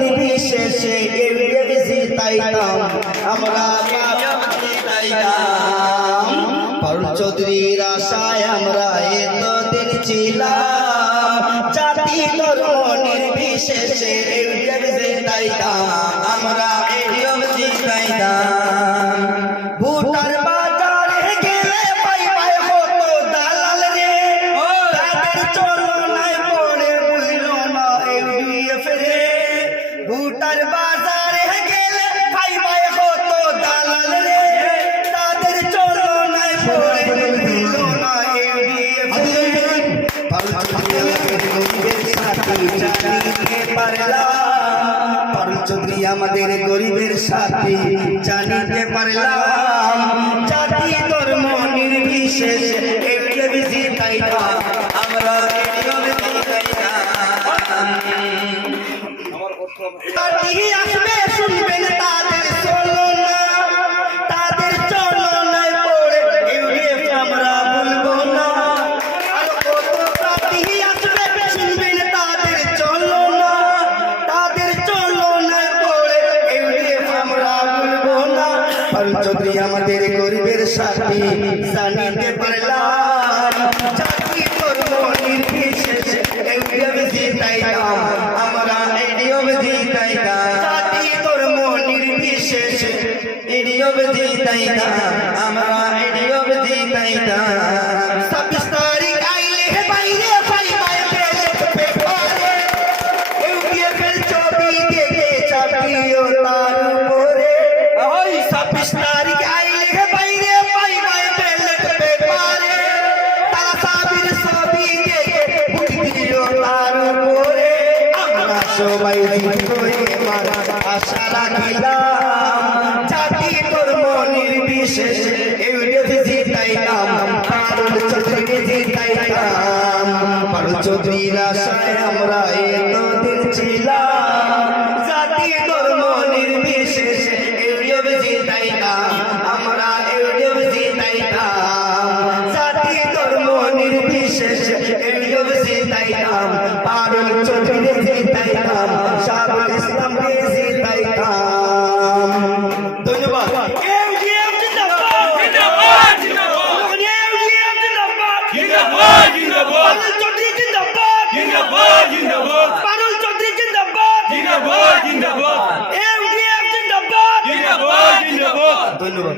নির্বিশেষে এড়িয়ে আমরা জিতাইতাম পারুল চৌধুরীর আশায় আমরা এতদিন ছিলাম। জাতি ধর্ম নির্বিশেষে এড়িয়ে আমরা চৌধুরী আমাদের গরিবের সাথী জানিতে পারলাম জাতি ধর্ম নির্বিশেষ না আমরা আমার বেশি চৌধুরী আমাদের গরিবের সাথী জানিতে পারলাম জাতি ধর্ম নির্বিশেষে ইউডিএফ জিতাইতাম ধর্ম নির্বিশেষে আমরা সবাই হয়ে মার আশা রাখিলাম জাতি ধর্ম নির্বিশেষে ইউডিএফ জিতাইতাম পারুল চৌধুরীকে জিতাইতাম পারুল চৌধুরীর আশায় আমরা এতদিন ছিলাম জাতি ধর্ম নির্বিশেষে ইউডিএফ জিতাইতাম আমরা ইউডিএফ জিতাইতাম জাতি ধর্ম নির্বিশেষে ইউডিএফ জিতাইতাম পারুল ধন্যবাদ।